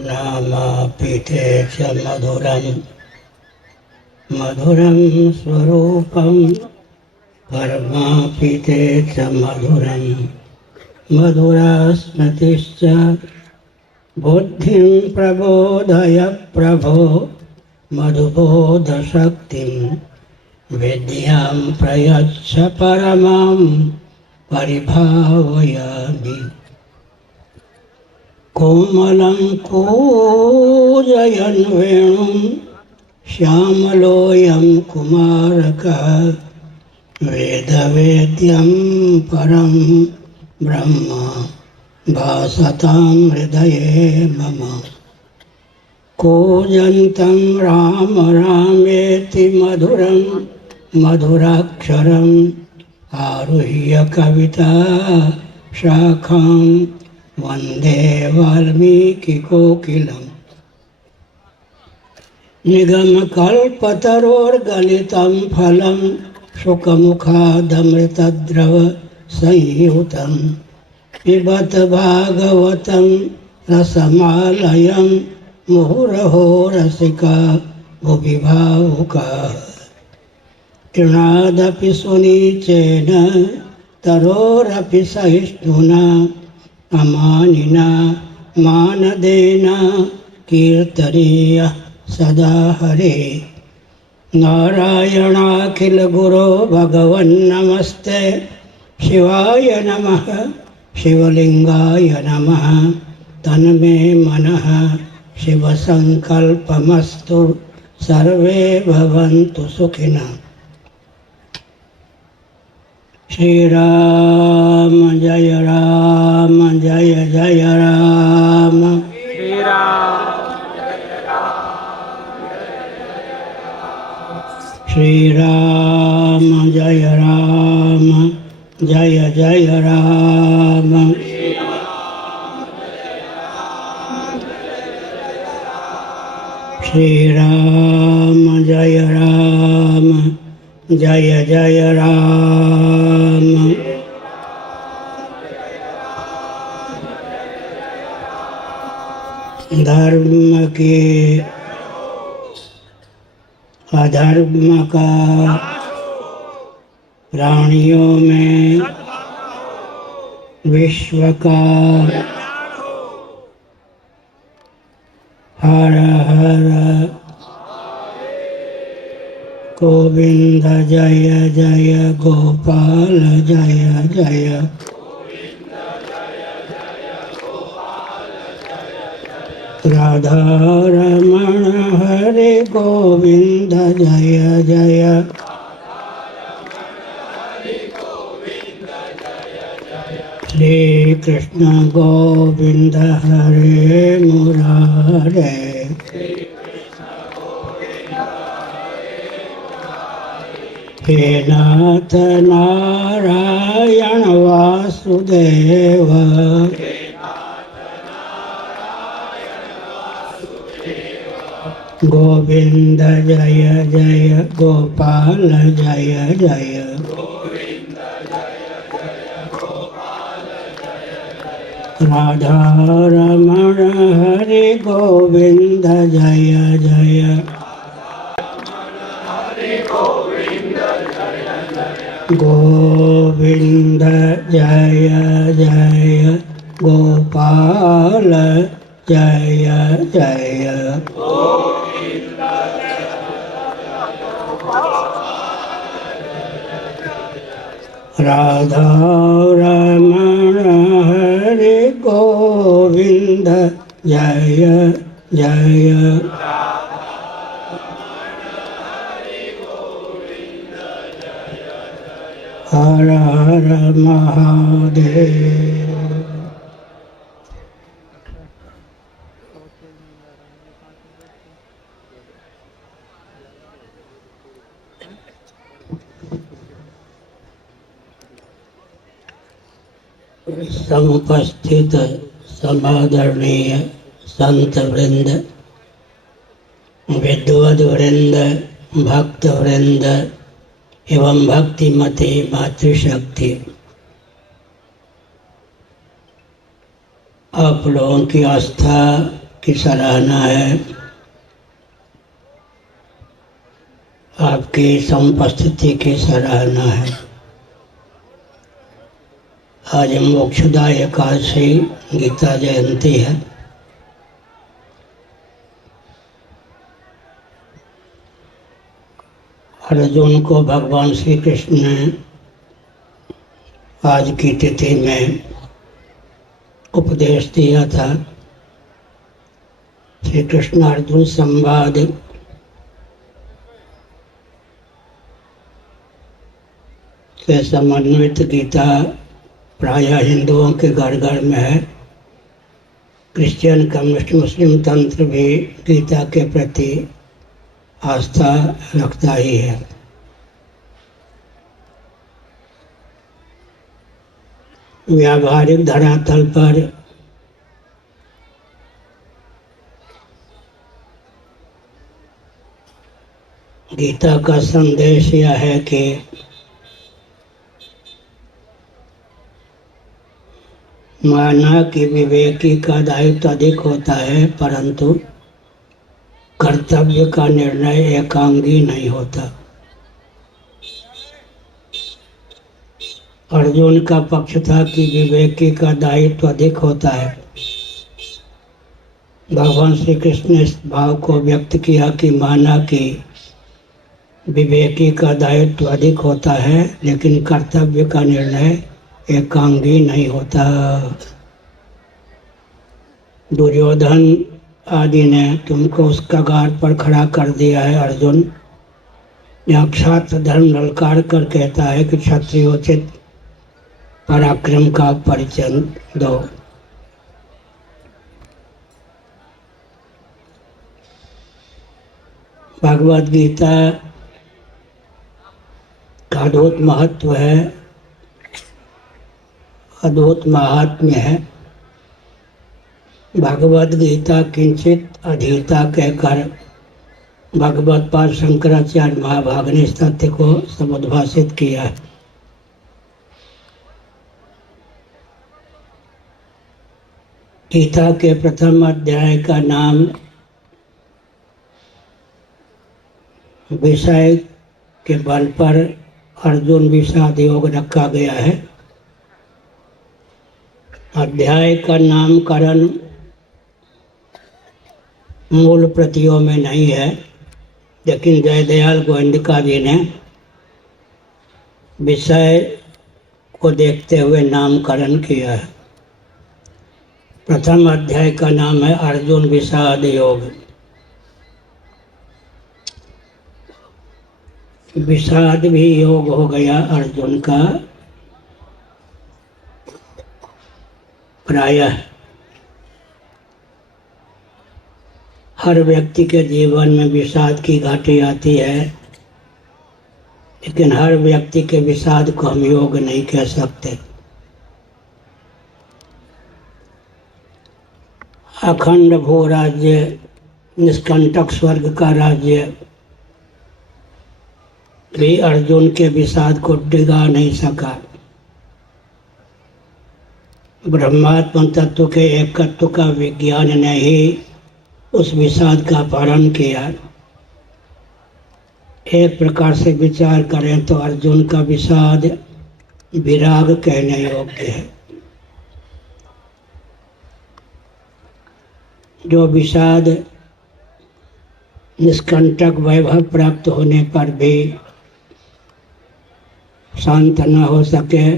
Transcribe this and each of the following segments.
नामापीठे च मधुरं मधुरं स्वरूपं कर्मापीठे च मधुरं मधुरा स्मृतिश्च बुद्धिं प्रबोधय प्रभो मधुबोधशक्तिं विद्यां प्रयच्छ परमां परिभावयामि। कोमलं कूजयन् वेणुं श्यामलोऽयं कुमारकः वेदवेद्यं परं ब्रह्म भासतां हृदये मम। कूजन्तं राम रामेति मधुरं मधुराक्षरम् आरुह्य कविता शाखां वन्दे वाल्मीकिकोकिलम्। निगमकल्पतरोर्गलितं फलं शुकमुखादमृतद्रव संयुतं पिबत भागवतं रसमालयं मुहुरहो रसिका भुवि भावुकाः। तृणादपि सुनीचेन तरोरपि सहिष्णुना अमानिना मानदेन कीर्तनीयः सदा हरे। नारायणाखिल गुरो भगवन्नमस्ते शिवाय नमः शिवलिंगाय नमः। तन्मे मनः शिवसंकल्पमस्तु सर्वे भवन्तु सुखिनः। श्री राम जय जय राम। श्री राम श्री राम जय जय राम। श्री राम जय जय राम। धर्म के अधर्म का प्राणियों में विश्व का हर हर गोविंद जय जय गोपाल जय जय। राधा रमण हरे गोविंद जय जय। श्री कृष्ण गोविंद हरे मुरारे। हे नाथ नारायण वासुदेव। गोविंद जय जय गोपाल जय जय। राधा रमण हरे गोविंद जय जय। गोविंद जय जय गोपाल जय जय। राधा रमण हरे गोविंद जय जय। हर हर महादेव। समुपस्थित समादरणीय संत वृंद, विद्वद वृंद, भक्त वृंद एवं भक्तिमती मातृशक्ति, आप लोगों की आस्था की सराहना है, आपकी समुपस्थिति की सराहना है। आज मोक्षदा एकादशी गीता जयंती है। अर्जुन को भगवान श्री कृष्ण ने आज की तिथि में उपदेश दिया था। श्री कृष्ण अर्जुन संवाद से समन्वित गीता प्रायः हिंदुओं के घर घर में है। क्रिश्चियन, कम्युनिस्ट, मुस्लिम तंत्र भी गीता के प्रति आस्था रखता ही है। व्यावहारिक धरातल पर गीता का संदेश यह है कि माना कि विवेकी का दायित्व अधिक होता है, परंतु कर्तव्य का निर्णय एकांगी नहीं होता। अर्जुन का पक्ष था कि विवेकी का दायित्व अधिक होता है। भगवान श्री कृष्ण ने इस भाव को व्यक्त किया कि माना कि विवेकी का दायित्व अधिक होता है, लेकिन कर्तव्य का निर्णय एकांगी नहीं होता। दुर्योधन आदि ने तुमको उस कगार पर खड़ा कर दिया है अर्जुन। यह क्षात्र धर्म ललकार कर कहता है कि क्षत्रियोचित पराक्रम का परिचय दो। भगवद गीता का अद्भुत महत्व है, अद्भुत महात्म्य है। भगवद गीता किंचित अधीता कहकर भगवत पाद शंकराचार्य महाभाग ने इस तथ्य को समुद्भाषित किया है। गीता के प्रथम अध्याय का नाम विषय के बल पर अर्जुन विषाद योग रखा गया है। अध्याय का नामकरण मूल प्रतियों में नहीं है, लेकिन जयदयाल गोविंदिका जी ने विषय को देखते हुए नामकरण किया है। प्रथम अध्याय का नाम है अर्जुन विषाद योग। विषाद भी योग हो गया अर्जुन का। प्रायः हर व्यक्ति के जीवन में विषाद की घाटी आती है, लेकिन हर व्यक्ति के विषाद को हम योग नहीं कह सकते। अखंड भू राज्य, निष्कंटक स्वर्ग का राज्य भी अर्जुन के विषाद को डिगा नहीं सका। ब्रह्मात्म तत्व के एकत्व का विज्ञान ने ही उस विषाद का पालन किया। एक प्रकार से विचार करें तो अर्जुन का विषाद विराग कहने योग्य है। जो विषाद निष्कंटक वैभव प्राप्त होने पर भी शांत न हो सके,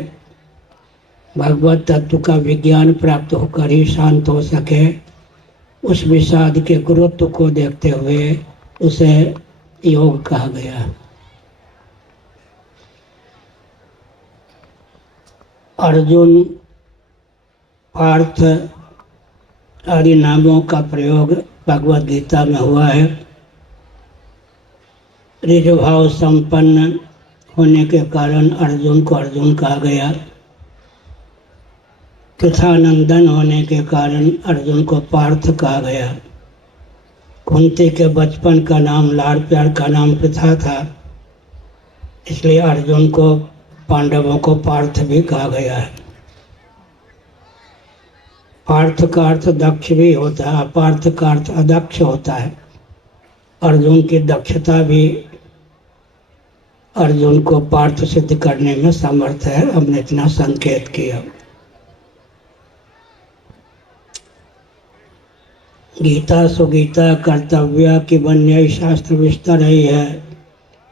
भगवत तत्व का विज्ञान प्राप्त होकर ही शांत हो सके, उस विषाद के गुरुत्व को देखते हुए उसे योग कहा गया। अर्जुन, पार्थ आदि नामों का प्रयोग भगवद गीता में हुआ है। ऋजुभाव संपन्न होने के कारण अर्जुन को अर्जुन कहा गया। पृथानंदन होने के कारण अर्जुन को पार्थ कहा गया। कुंती के बचपन का नाम, लाड़ प्यार का नाम पृथा था, इसलिए अर्जुन को, पांडवों को पार्थ भी कहा गया है। पार्थ का अर्थ दक्ष भी होता है, अपार्थ का अर्थ अदक्ष होता है। अर्जुन की दक्षता भी अर्जुन को पार्थ सिद्ध करने में समर्थ है। हमने इतना संकेत किया। गीता सुगीता कर्तव्य की वन्य शास्त्र विस्तर ही है,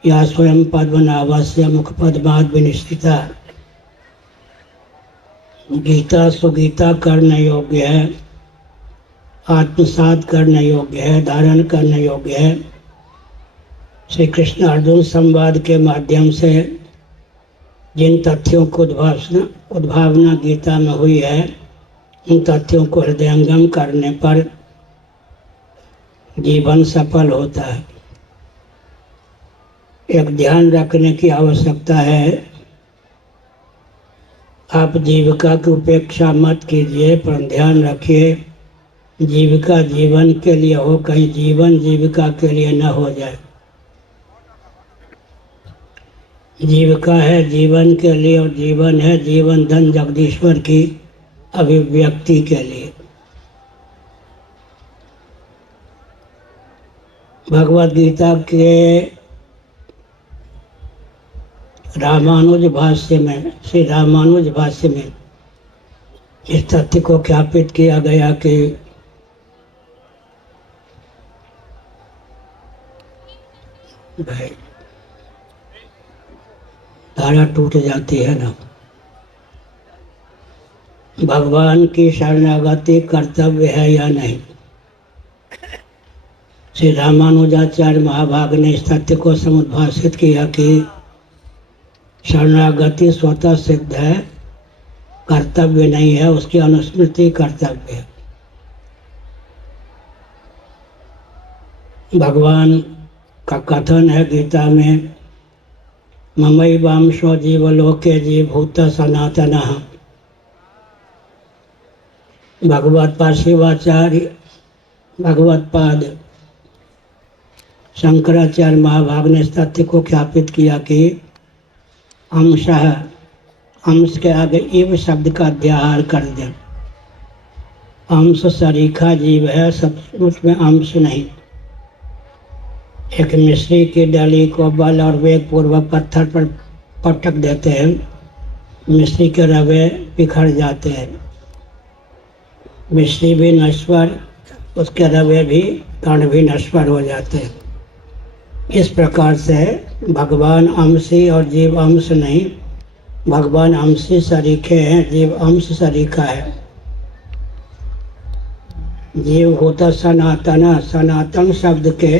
या स्वयं पद्मनाभस्य मुख पद्माद विनिश्चिता। गीता सुगीता करने योग्य है, आत्मसात करने योग्य है, धारण करने योग्य है। श्री कृष्ण अर्जुन संवाद के माध्यम से जिन तथ्यों को उद्भावना गीता में हुई है, उन तथ्यों को हृदयंगम करने पर जीवन सफल होता है। एक ध्यान रखने की आवश्यकता है, आप जीविका की उपेक्षा मत कीजिए, पर ध्यान रखिए जीविका जीवन के लिए हो, कहीं जीवन जीविका के लिए न हो जाए। जीविका है जीवन के लिए और जीवन है जीवन धन जगदीश्वर की अभिव्यक्ति के लिए। भगवद गीता के रामानुज भाष्य में, श्री रामानुज भाष्य में इस तथ्य को ख्यापित किया गया कि भाई धारा टूट जाती है ना, भगवान की शरणागति कर्तव्य है या नहीं। श्री रामानुजाचार्य महाभाग ने इस तथ्य को समुद्भाषित किया कि शरणागति स्वतः सिद्ध है, कर्तव्य नहीं है, उसकी अनुस्मृति कर्तव्य है। भगवान का कथन है गीता में, ममैवांशो जीवलोके जीवभूत सनातनः। भगवत्पाद शिवाचार्य भगवत्पाद शंकराचार्य महाभाग ने इस तथ्य को ख्यापित किया कि अंशः, अंश के आगे इव शब्द का अध्याहार कर दें। अंश सरीखा जीव है, सचमुच में अंश नहीं। एक मिस्री की डली को बल और वेग पूर्वक पत्थर पर पटक देते हैं, मिस्री के रवे बिखर जाते हैं। मिस्री भी नश्वर, उसके रवे भी कण भी नश्वर हो जाते हैं। इस प्रकार से भगवान अंशी और जीव अंश नहीं, भगवान अंशी सरीखे हैं, जीव अंश सरीखा है। जीव होता सनातन, सनातन शब्द के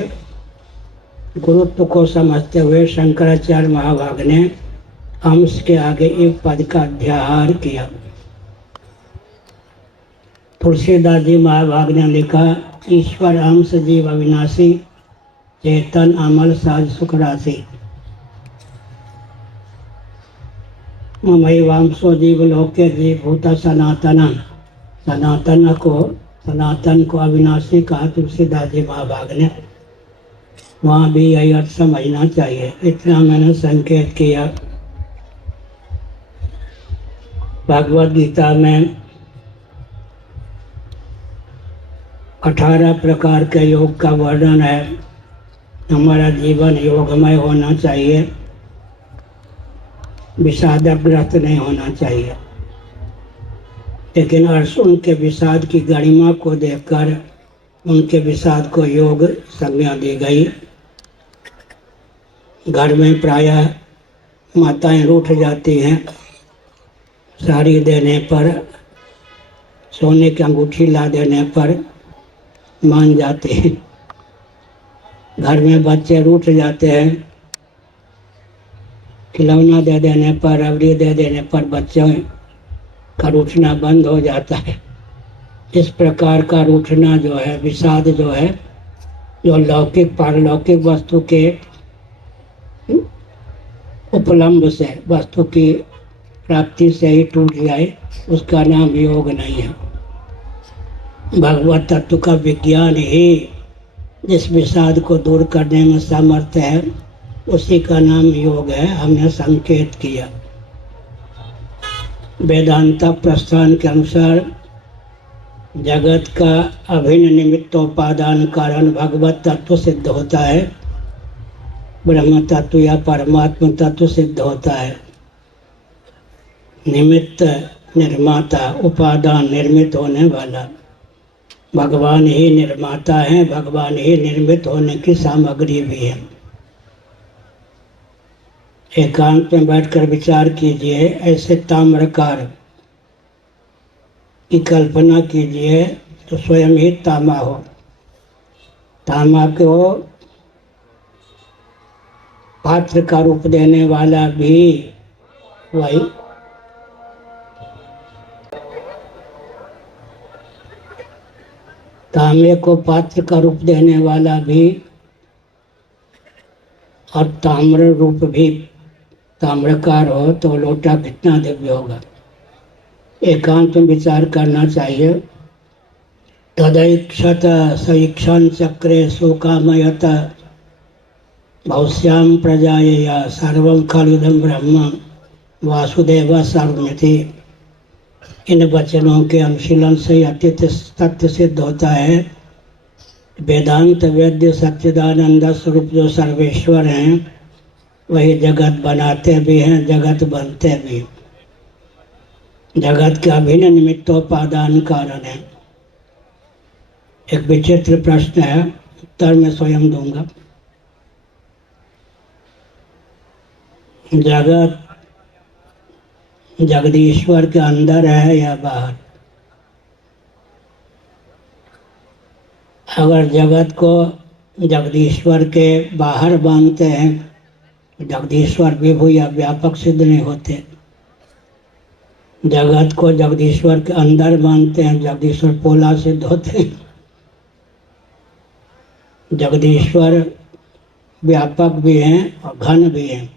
गुरुत्व को समझते हुए शंकराचार्य महाभाग ने अंश के आगे एक पद का अध्याहार किया। तुलसीदास जी महाभाग ने लिखा, ईश्वर अंश जीव अविनाशी, चेतन अमल साज सुख राशि। ममैवांशो जीव लोके जीव भूता सनातन। सनातन को अविनाशी कहा तुलसीदास जी महाभाग ने। वहाँ भी यही अर्थ समझना चाहिए। इतना मैंने संकेत किया। भगवद गीता में 18 प्रकार के योग का वर्णन है। हमारा जीवन योगमय होना चाहिए, विषादग्रस्त नहीं होना चाहिए। लेकिन अर्जुन के विषाद की गरिमा को देखकर उनके विषाद को योग संज्ञा दी गई। घर में प्रायः माताएं रूठ जाती हैं, साड़ी देने पर, सोने की अंगूठी ला देने पर मान जाते हैं। घर में बच्चे रूठ जाते हैं, खिलौना दे देने पर, रबड़ी दे देने पर बच्चों का रूठना बंद हो जाता है। इस प्रकार का रूठना जो है, विषाद जो है, जो लौकिक पारलौकिक वस्तु के उपलम्ब से, वस्तु की प्राप्ति से ही टूट जाए, उसका नाम योग नहीं है। भगवत तत्व का विज्ञान ही जिस विषाद को दूर करने में सामर्थ्य है, उसी का नाम योग है। हमने संकेत किया। वेदांत प्रस्थान के अनुसार जगत का अभिन्न निमित्तोपादान कारण भगवत तत्व सिद्ध होता है, ब्रह्म तत्व या परमात्मा तत्व सिद्ध होता है। निमित्त निर्माता, उपादान निर्मित होने वाला, भगवान ही निर्माता है, भगवान ही निर्मित होने की सामग्री भी है। एकांत में बैठकर विचार कीजिए, ऐसे ताम्रकार की कल्पना कीजिए तो स्वयं ही तामा हो। तामा को पात्र का रूप देने वाला भी वही, तांबे को पात्र का रूप देने वाला भी और ताम्र रूप भी ताम्रकार हो तो लोटा कितना दिव्य होगा। एकांत में विचार करना चाहिए। तदैक्षत सईक्षण चक्रे सुकामयत भवस्याम प्रजायया सर्वं खलुदं ब्रह्म वासुदेव सर्वमिति। इन वचनों के अनुशीलन से अत्यंत तथ्य सिद्ध होता है। वेदांत वेद्य सच्चिदानंद स्वरूप जो सर्वेश्वर हैं वही जगत बनाते भी हैं, जगत बनते भी। जगत के अभिन्न निमित्तोपादान कारण है। एक विचित्र प्रश्न है, उत्तर मैं स्वयं दूंगा। जगत जगदीश्वर के अंदर है या बाहर? अगर जगत को जगदीश्वर के बाहर मानते हैं तो जगदीश्वर विभु या व्यापक सिद्ध नहीं होते। जगत को जगदीश्वर के अंदर मानते हैं, जगदीश्वर पोला सिद्ध होते हैं। जगदीश्वर व्यापक भी हैं और घन भी हैं,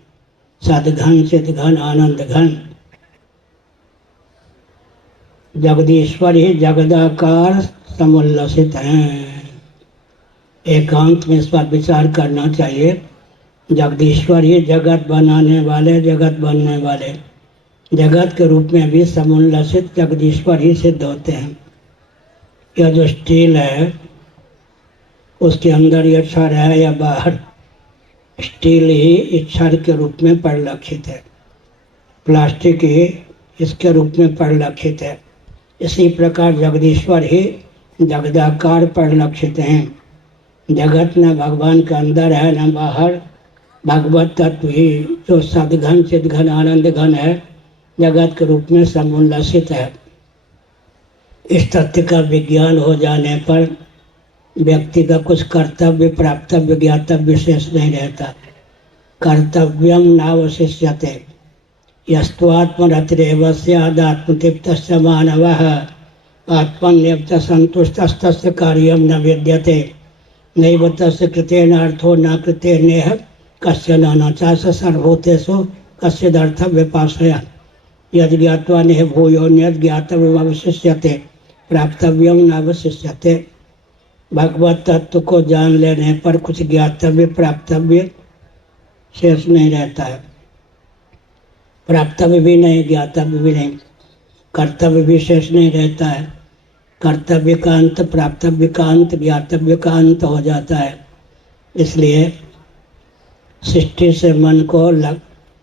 सदघन चिदघन आनंद घन। जगदीश्वर ही जगदाकार समुल्लसित हैं। एकांत में इस पर विचार करना चाहिए। जगदीश्वर ही जगत बनाने वाले, जगत बनने वाले, जगत के रूप में भी समुल्लसित जगदीश्वर ही सिद्ध होते हैं। यह जो स्टील है उसके अंदर ये क्षर है या बाहर? स्टील ही इस क्षर के रूप में परिलक्षित है, प्लास्टिक ही इसके रूप में परिलक्षित है। इसी प्रकार जगदीश्वर ही जगदाकार परिलक्षित हैं। जगत न भगवान के अंदर है न बाहर, भगवत तत्व ही जो सदघन चिदघन आनंद घन है जगत के रूप में समुल्लसित है। इस तथ्य का विज्ञान हो जाने पर व्यक्ति का कुछ कर्तव्य प्राप्तव्य ज्ञातव्य शेष नहीं रहता। कर्तव्यम नावशिष्यते यस्त्वात्मरतिरेव स्यादात्मतृप्तस्य मानवः आत्मन्यप्त संतुष्टस्तस्य कार्यं न विद्यते नैव तस्य कृतेनार्थो न कृतेनेह कश्चन न चास सर्वभूतेषु कस्यदर्थ व्यपाश्रया यद् ज्ञात्वा नेह भूयो अन्यद् ज्ञातव्यमवशिष्यते प्राप्तव्यम नावशिष्यते। भगवत तत्व को जान लेने पर कुछ ज्ञातव्य प्राप्तव्य शेष नहीं रहता है। प्राप्तव्य भी नहीं, ज्ञातव्य भी नहीं, कर्तव्य भी शेष नहीं रहता है। कर्तव्य का अंत प्राप्तव्य का अंत ज्ञातव्य का अंत हो जाता है। इसलिए सृष्टि से मन को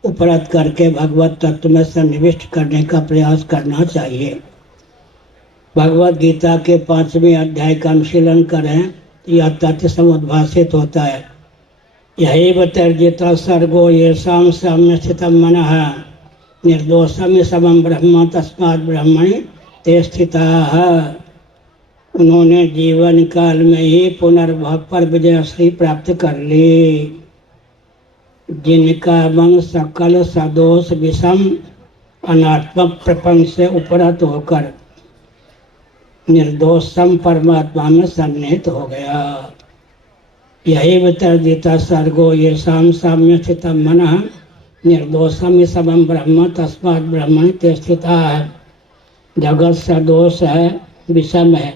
उपरत करके भगवत तत्व में सन्निविष्ट करने का प्रयास करना चाहिए। भगवत गीता के 5वें अध्याय का अनुशीलन करें तो यह तथ्य समुद्भाषित होता है। यही बतर्जिता सर्गो येषां साम्य स्थितं मनः निर्दोषम समम ब्रह्म तस्मात् ब्रह्मणि ते स्थिताः। उन्होंने जीवन काल में ही पुनर्भव पर विजयश्री प्राप्त कर ली। जिनका मन सकल सदोष विषम अनात्मक प्रपंच से उपरत होकर निर्दोषम परमात्मा में सन्निहित हो गया। यही वितर्जिता सर्गो येषां साम्य स्थितं मनः निर्दोषम समम ब्रह्म तस्मात् ब्रह्मणि ते स्थिताः। जगत सदोष है, विषम है,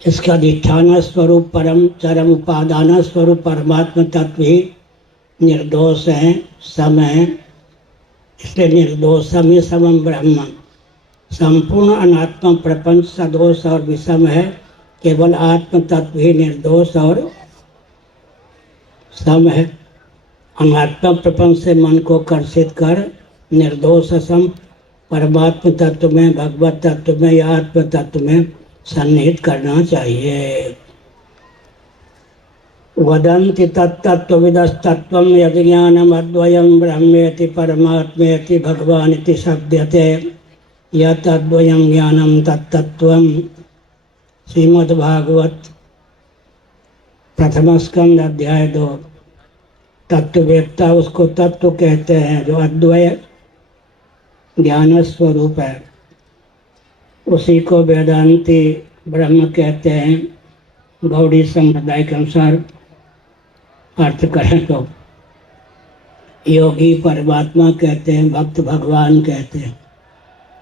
इसका अधिष्ठान स्वरूप परम चरम उपादान स्वरूप परमात्मा तत्व ही निर्दोष है, सम है। इसलिए निर्दोषम ही समम ब्रह्म, संपूर्ण अनात्म प्रपंच सदोष और विषम है, केवल आत्म तत्व ही निर्दोष और सम है। अनात्म प्रपंच से मन को कर्षित कर निर्दोष सम परमात्म तत्व में, भगवत तत्व में या आत्म तत्व में सन्निहित करना चाहिए। वदन्ति तत्तत्त्वविदस्तत्त्वं यज्ञानमद्वयं ब्रह्मेति परमात्मेति भगवानिति शब्दते यद्वयं ज्ञानं तत्तत्त्वं। श्रीमद्भागवत प्रथम स्कंद अध्याय 2। तत्ववेत्ता उसको तत्व कहते हैं जो अद्वय ज्ञान स्वरूप है, उसी को वेदांती ब्रह्म कहते हैं। गौड़ी संप्रदाय के अनुसार अर्थ करें तो योगी परमात्मा कहते हैं, भक्त भगवान कहते हैं।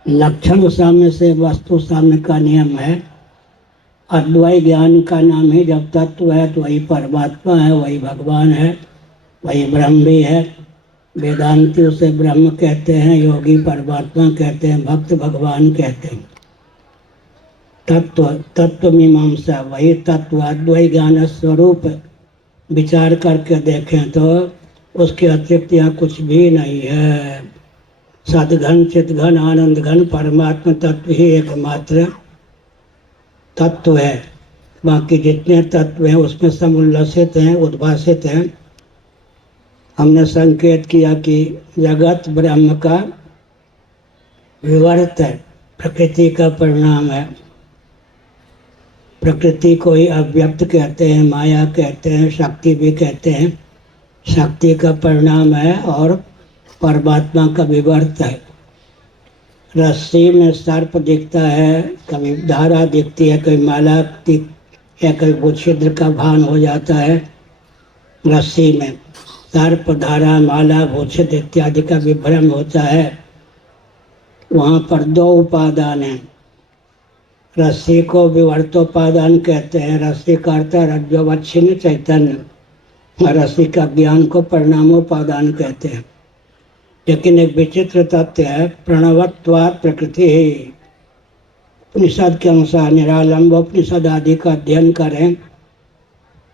लक्षण साम्य से वस्तु साम्य का नियम है। अद्वय ज्ञान का नाम ही जब तत्व है तो वही परमात्मा है, वही भगवान है, वही ब्रह्म भी है। वेदांती उसे ब्रह्म कहते हैं, योगी परमात्मा कहते हैं, भक्त भगवान कहते हैं। तत्व मीमांसा वही तत्व अद्वय ज्ञान स्वरूप विचार करके देखें तो उसके अतिरिक्त यहाँ कुछ भी नहीं है। सद्घन चितघन आनंद घन परमात्मा तत्व ही एकमात्र तत्व है। बाकी जितने तत्व हैं उसमें सब उल्लसित हैं, उद्भासित हैं। हमने संकेत किया कि जगत ब्रह्म का विवर्त है, प्रकृति का परिणाम है। प्रकृति को ही अव्यक्त कहते हैं, माया कहते हैं, शक्ति भी कहते हैं। शक्ति का परिणाम है और परमात्मा का विवर्त है। रस्सी में सर्प दिखता है, कभी धारा दिखती है, कभी माला या कभी वो छिद्र का भान हो जाता है। रस्सी में सर्प, धारा, माला, भूछिद्र इत्यादि का विभ्रम होता है। वहाँ पर दो उपादान हैं। रस्सी को विवर्तोपादान कहते हैं। रस्सी का अर्थ है रज्जोवच्छिन्न चैतन्य। रस्सी का ज्ञान को परिणामोपादान कहते हैं। लेकिन एक विचित्र तथ्य है, प्रणवत्वात् प्रकृति ही। उपनिषद के अनुसार निरालंब उपनिषद आदि का अध्ययन करें,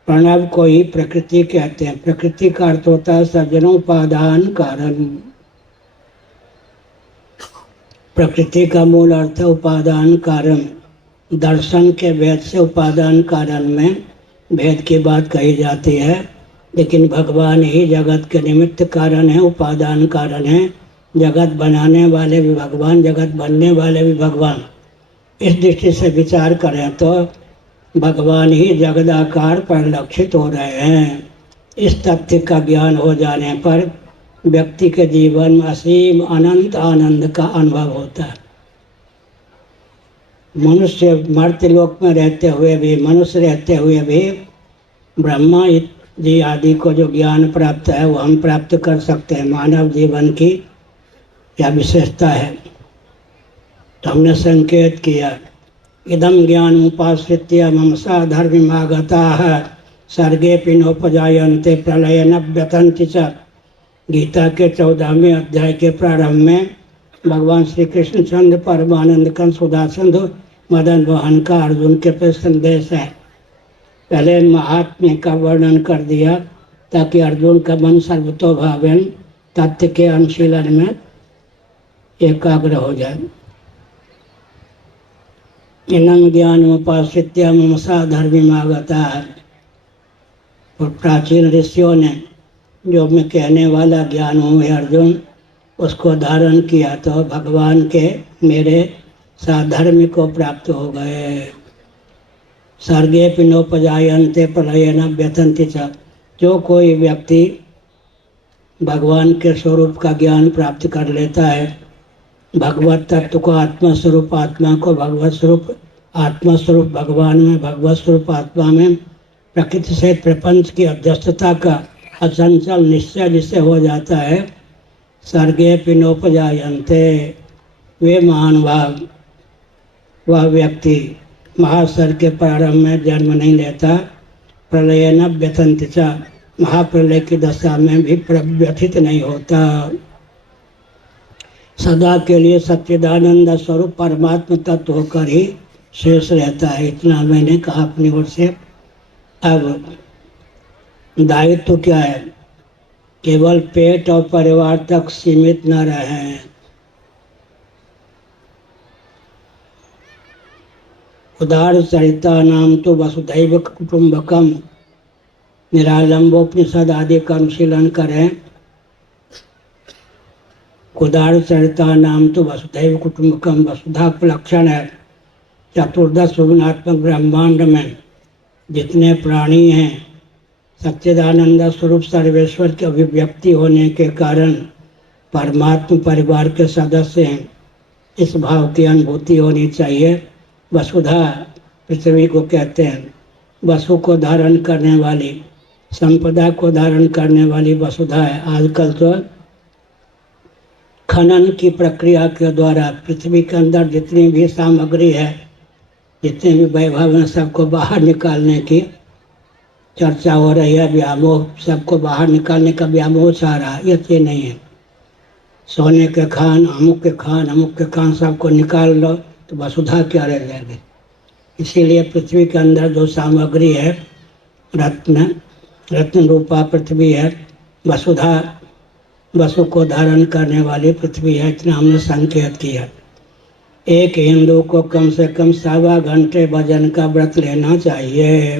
प्रणव को ही प्रकृति कहते हैं। प्रकृति का अर्थ होता है सर्जनोपादान कारण। प्रकृति का मूल अर्थ है उपादान कारण। दर्शन के भेद से उपादान कारण में भेद की बात कही जाती है, लेकिन भगवान ही जगत के निमित्त कारण है, उपादान कारण है। जगत बनाने वाले भी भगवान, जगत बनने वाले भी भगवान। इस दृष्टि से विचार करें तो भगवान ही जगदाकार परिलक्षित हो रहे हैं। इस तथ्य का ज्ञान हो जाने पर व्यक्ति के जीवन में असीम अनंत आनंद का अनुभव होता है। मनुष्य मर्त्यलोक में रहते हुए भी, मनुष्य रहते हुए भी ब्रह्मा जी आदि को जो ज्ञान प्राप्त है वो हम प्राप्त कर सकते हैं। मानव जीवन की यह विशेषता है। तो हमने संकेत किया, इदम ज्ञान उपाश्रित्य ममसा धर्मिमागताः सर्गेऽपि नोपजायन्ते प्रलयेन व्यथन्ति च। गीता के 14वें अध्याय के प्रारंभ में भगवान श्री कृष्ण चंद्र परमानंद कंस सुधासिंधु मदन मोहन का अर्जुन के प्रति संदेश है। पहले महात्म्य का वर्णन कर दिया ताकि अर्जुन का मन सर्वतोभावेन तथ्य के अनुशीलन में एकाग्र हो जाए। इनम ज्ञान उपाश्रित्य ममसा धर्मिमागता है। और प्राचीन ऋषियों ने जो मैं कहने वाला ज्ञान हूँ हे अर्जुन, उसको धारण किया तो भगवान के मेरे साधर्म्य को प्राप्त हो गए। सर्गेऽपि नोपजायन्ते प्रलयेन व्यथन्ति च। जो कोई व्यक्ति भगवान के स्वरूप का ज्ञान प्राप्त कर लेता है, भगवत तत्व को आत्मस्वरूप, आत्मा को भगवत स्वरूप, आत्मस्वरूप भगवान में, भगवत स्वरूप आत्मा में, प्रकृति से प्रपंच की अध्यस्तता का अचंचल निश्चय जिससे हो जाता है, सर्गेऽपि नोपजायन्ते, वे महान भाग, वह व्यक्ति महासर्ग के प्रारंभ में जन्म नहीं लेता। प्रलयेन व्यथन्ति च, महाप्रलय की दशा में भी व्यथित नहीं होता। सदा के लिए सच्चिदानंद स्वरूप परमात्म तत्व होकर ही शेष रहता है। इतना मैंने कहा अपनी ओर से। अब दायित्व क्या है? केवल पेट और परिवार तक सीमित न रहें। उदार चरिता नाम तो वसुधैव कुटुंबकम, निरालंबोपनिषद आदि का अनुशीलन करें। उदार चरिता नाम तो वसुधैव कुटुंबकम, वसुधा का लक्षण है चतुर्दश गुणात्मक ब्रह्मांड में जितने प्राणी हैं, सच्चिदानंद स्वरूप सर्वेश्वर की अभिव्यक्ति होने के कारण परमात्मा परिवार के सदस्य हैं। इस भाव की अनुभूति होनी चाहिए। वसुधा पृथ्वी को कहते हैं। वसु को धारण करने वाली, संपदा को धारण करने वाली वसुधा है। आजकल तो खनन की प्रक्रिया के द्वारा पृथ्वी के अंदर जितनी भी सामग्री है, जितने भी वैभव हैं, सबको बाहर निकालने की चर्चा हो रही है। व्यामोह, सबको बाहर निकालने का व्यामोह चाह रहा है। ये चीज नहीं है। सोने के खान, अमुक के खान, अमुक के खान सबको निकाल लो तो वसुधा क्या रह जाएगी। इसीलिए पृथ्वी के अंदर जो सामग्री है, रत्न रूपा पृथ्वी है, वसुधा, वसु को धारण करने वाली पृथ्वी है। इतना हमने संकेत किया। एक हिंदू को कम से कम 7.25 घंटे भजन का व्रत लेना चाहिए।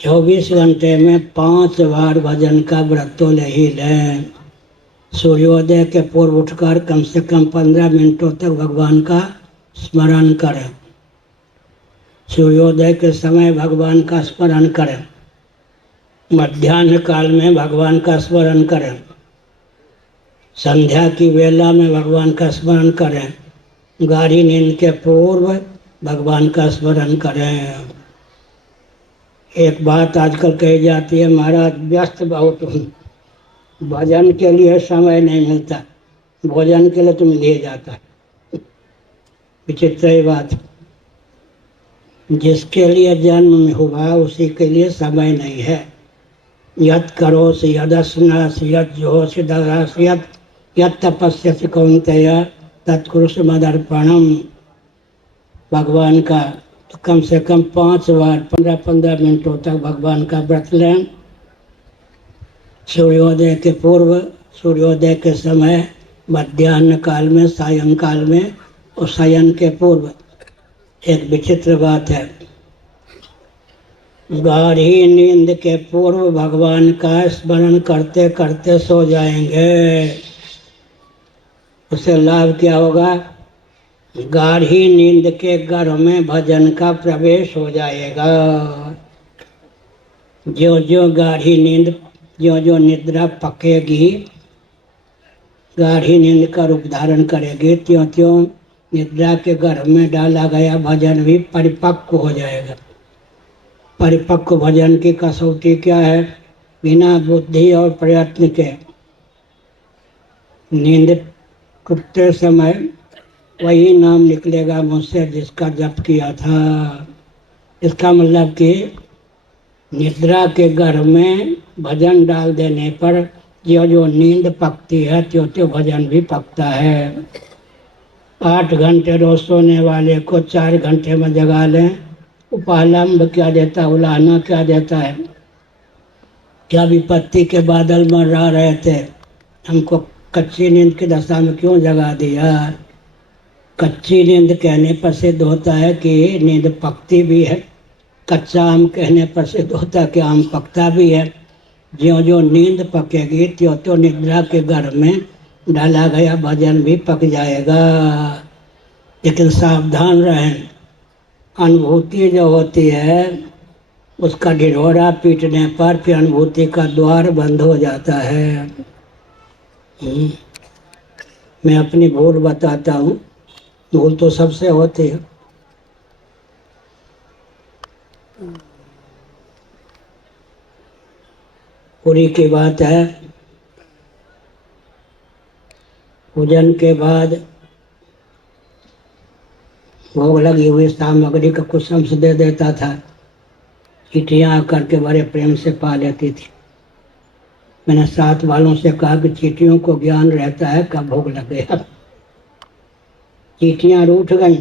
24 घंटे में 5 बार भजन का व्रत तो ले ही लें। सूर्योदय के पूर्व उठकर कम से कम 15 मिनटों तक भगवान का स्मरण करें। सूर्योदय के समय भगवान का स्मरण करें। मध्याह्न काल में भगवान का स्मरण करें। संध्या की वेला में भगवान का स्मरण करें। गाढ़ी नींद के पूर्व भगवान का स्मरण करें। एक बात आजकल कही जाती है, महाराज व्यस्त बहुत हूँ, भजन के लिए समय नहीं मिलता, भोजन के लिए तो मिल ही जाता है। विचित्र ही बात। जिसके लिए जन्म हुआ उसी के लिए समय नहीं है। यत् करोसि यदश्नासि यत् जोषि ददासि यत् तपस्यसि कौन्तेय तत्कुरुषु मदर्पणम। भगवान का तो कम से कम 5 बार 15-15 मिनटों तक भगवान का व्रत लें। सूर्योदय के पूर्व, सूर्योदय के समय, मध्याह्न काल में, सायंकाल में और शयन के पूर्व। एक विचित्र बात है, गाढ़ी नींद के पूर्व भगवान का स्मरण करते करते सो जाएंगे। उससे लाभ क्या होगा? गाढ़ी नींद के गर्भ में भजन का प्रवेश हो जाएगा। जो जो गाढ़ी नींद, जो जो निद्रा पकेगी, गाढ़ी नींद का रूप धारण करेगी, त्यों त्यों निद्रा के गर्भ में डाला गया भजन भी परिपक्व हो जाएगा। परिपक्व भजन की कसौटी क्या है? बिना बुद्धि और प्रयत्न के नींद टूटते समय वही नाम निकलेगा मुझसे जिसका जप किया था। इसका मतलब कि निद्रा के गर्भ में भजन डाल देने पर जो जो नींद पकती है त्यों त्यों भजन भी पकता है। 8 घंटे रोज सोने वाले को 4 घंटे में जगा लें। उपालंब क्या देता है, उलाहना क्या देता है? क्या विपत्ति के बादल मंडरा रहे थे, हमको कच्ची नींद की दशा में क्यों जगा दिया? कच्ची नींद कहने पर सिद्ध होता है कि नींद पकती भी है। कच्चा आम कहने पर सिद्ध होता है कि आम पकता भी है। ज्यों ज्यों नींद पकेगी त्यों त्यों निद्रा के गर्भ में डाला गया भजन भी पक जाएगा। लेकिन सावधान रहें, अनुभूति जो होती है उसका ढिढोरा पीटने पर फिर अनुभूति का द्वार बंद हो जाता है। मैं अपनी भूल बताता हूँ, भूल तो सबसे होती है। पूरी की बात है, पूजन के बाद भोग लगी हुई सामग्री का कुछ अंश दे देता था। चीटियाँ आकर के बड़े प्रेम से पा लेती थी। मैंने साथ वालों से कहा कि चींटियों को ज्ञान रहता है कब भोग लगेगा। चींटियां रूठ गईं,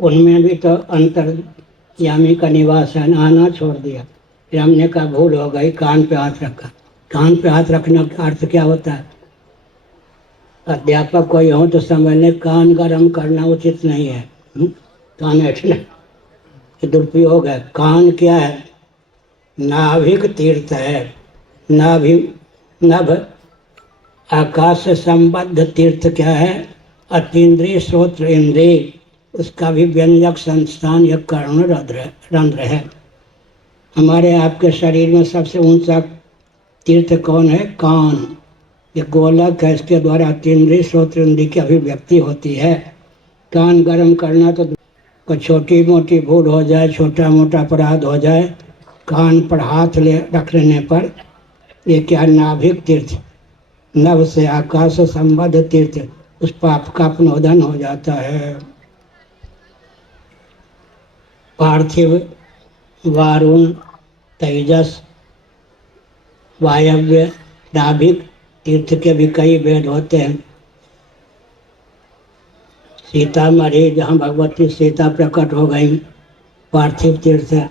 उनमें भी तो अंतर्यामी का निवास है, आना छोड़ दिया। फिर हमने कहा भूल हो गई, कान पे हाथ रखा। कान पे हाथ रखने का अर्थ क्या होता है? अध्यापक कोई हो तो समझ ले कान गर्म करना उचित नहीं है। कान ऐठना ये दुरुपयोग है। कान क्या है? नाभिक तीर्थ है। नाभि नभ आकाश से संबद्ध तीर्थ क्या है? अतीन्द्रिय श्रोत्र इंद्रिय, उसका भी व्यंजक संस्थान यह कर्ण रंध्र है। हमारे आपके शरीर में सबसे ऊंचा तीर्थ कौन है? कान। ये गोलक है, इसके द्वारा अतीन्द्रिय श्रोत्र इंद्रिय की अभिव्यक्ति होती है। कान गर्म करना तो कोई छोटी मोटी भूल हो जाए, छोटा मोटा अपराध हो जाए, कान पर हाथ रख लेने पर ये क्या? नाभिक तीर्थ, नभ से आकाश से संबद्ध तीर्थ, उस पाप का अपनोदन हो जाता है। पार्थिव, वारुण, तेजस, वायव्य, नाभिक तीर्थ के भी कई भेद होते हैं। सीतामढ़ी जहाँ भगवती सीता प्रकट हो गई, पार्थिव तीर्थ है।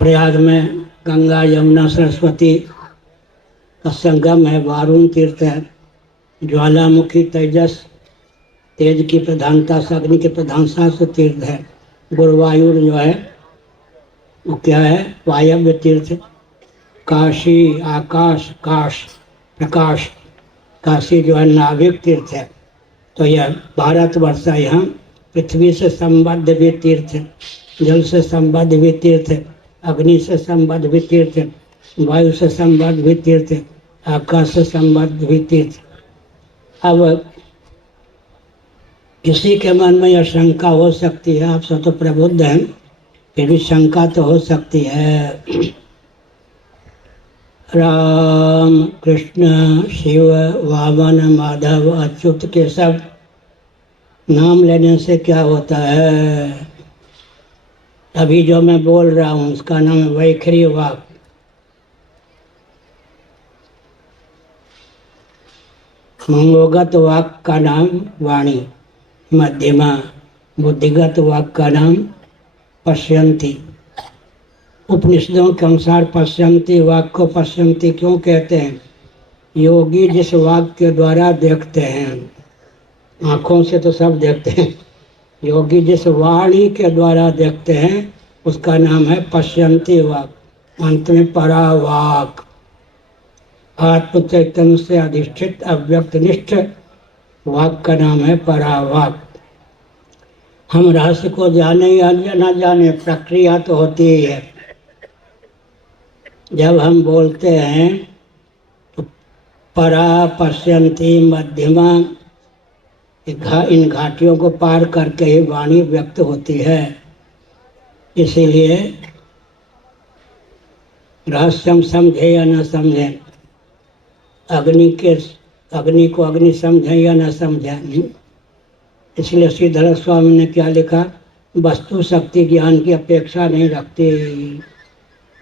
प्रयाग में गंगा यमुना सरस्वती का संगम है, वारुण तीर्थ है। ज्वालामुखी तेजस, तेज की प्रधानता से, अग्नि की प्रधानता से तीर्थ है। गुरुवायूर जो है वो क्या है? वायव्य तीर्थ। काशी, आकाश, काश, प्रकाश, काशी जो है नाभिक तीर्थ है। तो यह भारतवर्ष यहाँ पृथ्वी से संबद्ध भी तीर्थ है, जल से संबद्ध भी तीर्थ है, अग्नि से संबद्ध भी तीर्थ है, वायु से संबद्ध भी तीर्थ है, आकाश से संबद्ध भी तीर्थ। अब किसी के मन में यह शंका हो सकती है, आप सब तो प्रबुद्ध हैं, फिर भी शंका तो हो सकती है। राम, कृष्ण, शिव, वामन, माधव, अच्युत के सब नाम लेने से क्या होता है? अभी जो मैं बोल रहा हूँ उसका नाम है वैखरी वाक। मनोगत वाक का नाम वाणी, मध्यमा। बुद्धिगत वाक का नाम पश्यंती। उपनिषदों के अनुसार पश्यंती वाक को पश्यंती क्यों कहते हैं? योगी जिस वाक के द्वारा देखते हैं, आँखों से तो सब देखते हैं, योगी जिस वाणी के द्वारा देखते हैं उसका नाम है पश्यंती वाक। अंत में परावाक, आत्म चैतन्य से अधिष्ठित अव्यक्तनिष्ठ वाक का नाम है परावाक। हम रहस्य को जाने या न जाने, प्रक्रिया तो होती ही है। जब हम बोलते हैं तो परा, पश्यंती, मध्यमा, इन घाटियों को पार करके ही वाणी व्यक्त होती है। इसीलिए रहस्य हम समझे या न समझे, अग्नि को अग्नि समझे या न समझे, इसलिए श्रीधर स्वामी ने क्या लिखा? वस्तु शक्ति ज्ञान की अपेक्षा नहीं रखती।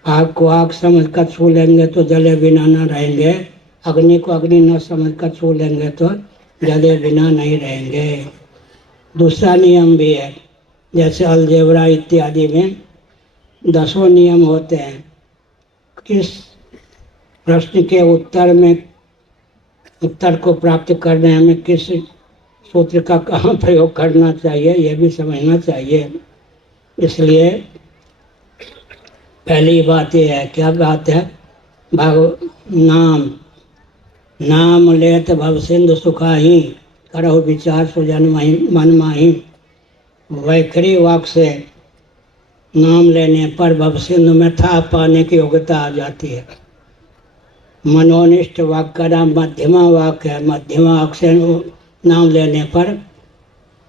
आग को आग समझ कर छू लेंगे तो जले बिना न रहेंगे, अग्नि को अग्नि न समझ कर छू लेंगे तो जले बिना नहीं रहेंगे। दूसरा नियम भी है, जैसे अलजेब्रा इत्यादि में 10 नियम होते हैं। किस प्रश्न के उत्तर को प्राप्त करने में किस सूत्र का कहाँ प्रयोग करना चाहिए, यह भी समझना चाहिए। इसलिए पहली बात यह है, क्या बात है? नाम लेत भव सिंधु सुखाही, करहु विचार सुजन मन माही। वैखरी वाक से नाम लेने पर भव सिंधु में था पाने की योग्यता आ जाती है। मनोनिष्ठ वाक का नाम मध्यमा वाक है। मध्यमा वाक से नाम लेने पर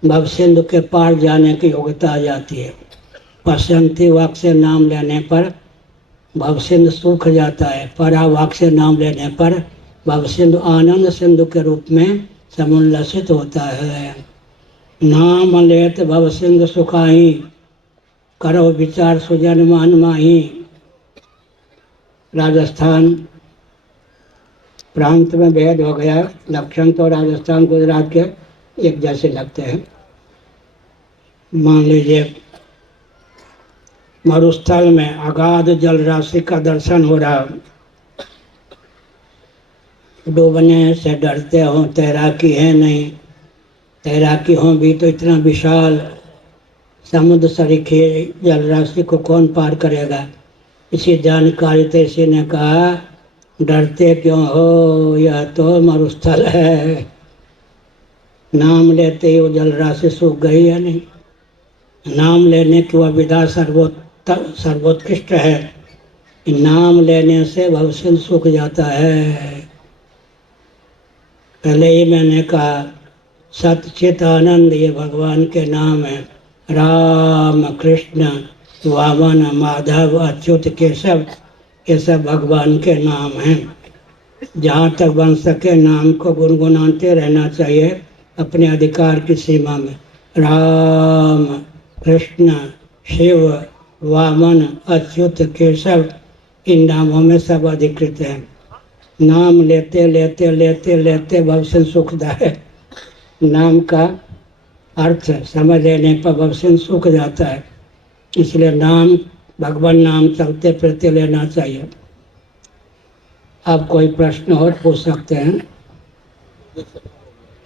भव सिंधु के पार जाने की योग्यता आ जाती है। पश्यंती वाक से नाम लेने पर भव सिंधु सूख जाता है। परा वाक से नाम लेने पर भव सिंधु आनंद सिंधु के रूप में समुल्लसित होता है। नाम लेत भव सिंधु सुखाही, करो विचार सुजन मान माही। राजस्थान प्रांत में भेद हो गया। लक्षण तो राजस्थान गुजरात के एक जैसे लगते हैं। मान लीजिए मरुस्थल में अगाध जल राशि का दर्शन हो रहा, डूबने से डरते हो, तैराकी है नहीं, तैराकी हो भी तो इतना विशाल समुद्र सरीखे जल राशि को कौन पार करेगा। इसी जानकारी से इसी ने कहा डरते क्यों हो, यह तो मरुस्थल है। नाम लेते ही वो जल राशि सूख गई है नहीं। नाम लेने की वह विधा सर्वोत्कृष्ट है। नाम लेने से भवसिंध सूख जाता है। पहले ही मैंने कहा सतचित आनंद ये भगवान के नाम है। राम कृष्ण वामन माधव अच्युत केशव ये सब भगवान के नाम हैं। जहाँ तक बन सके नाम को गुनगुनाते रहना चाहिए अपने अधिकार की सीमा में। राम कृष्ण शिव वामन अच्युत केशव इन नामों में सब अधिकृत हैं। नाम लेते लेते लेते लेते भवसिंध सूखता है। नाम का अर्थ समझ लेने पर भवसिंध सूख जाता है। इसलिए नाम भगवान नाम चलते फिरते लेना चाहिए। अब कोई प्रश्न और पूछ सकते हैं।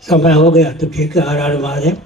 समय हो गया तो ठीक है। हर हर महादेव।